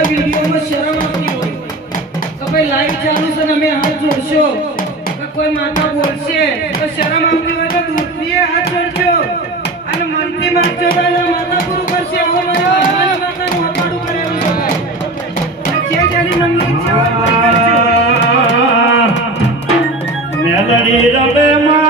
આ વિડીયોમાં શરમ આવતી હોય. કે ભાઈ લાઈવ ચાલુ છે ને અમે હાથ જોડશો. કે કોઈ માતા બોલશે, તો શરમ આવતી હોય તો દૂરથી હાથ જોડજો. અને મનથી માગજો માતા પૂરું કરશે. આવો મારા મેલડી રબે માં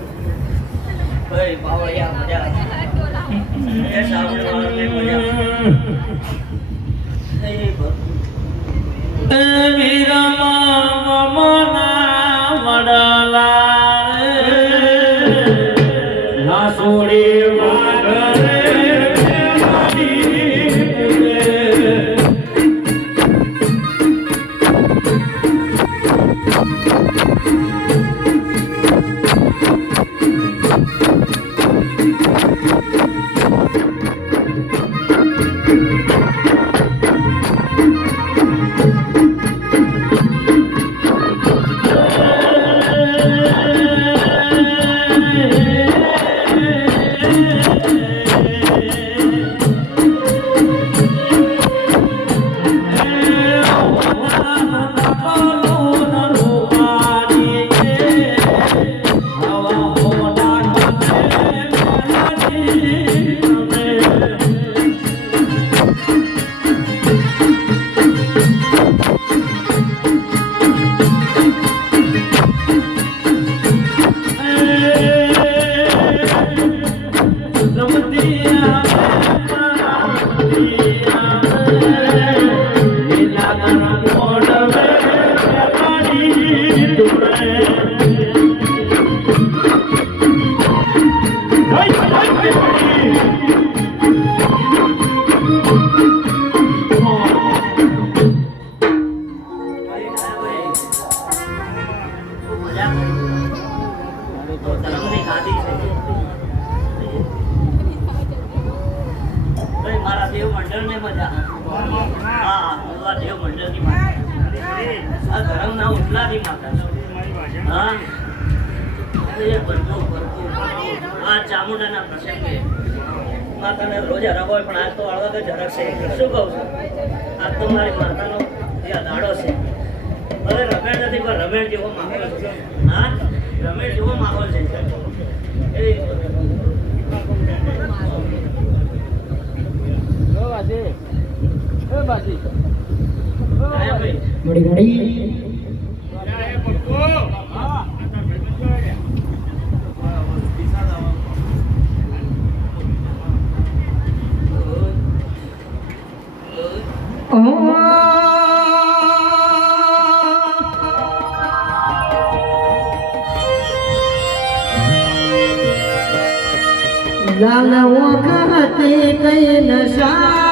મજા હા મારા દેવ મંડળની માતા આ ધર્મ ના માતા હા. એ ભરપૂર ભરપૂર. આ ચામુંડાના પ્રસંગે. માતાને રોજ હોય પણ આજ તો આળવા જ જરાક છે શું કહું છું? આજ તો મારી માતાનો જે આ દાડો છે. ભલે રમેણ નથી પણ રમેણ જેવો માહોલ છે. હા? રમેણ જેવો માહોલ છે. એ આયા ભાઈ ઘડી ઘડી લાલ વખતે કઈ નશા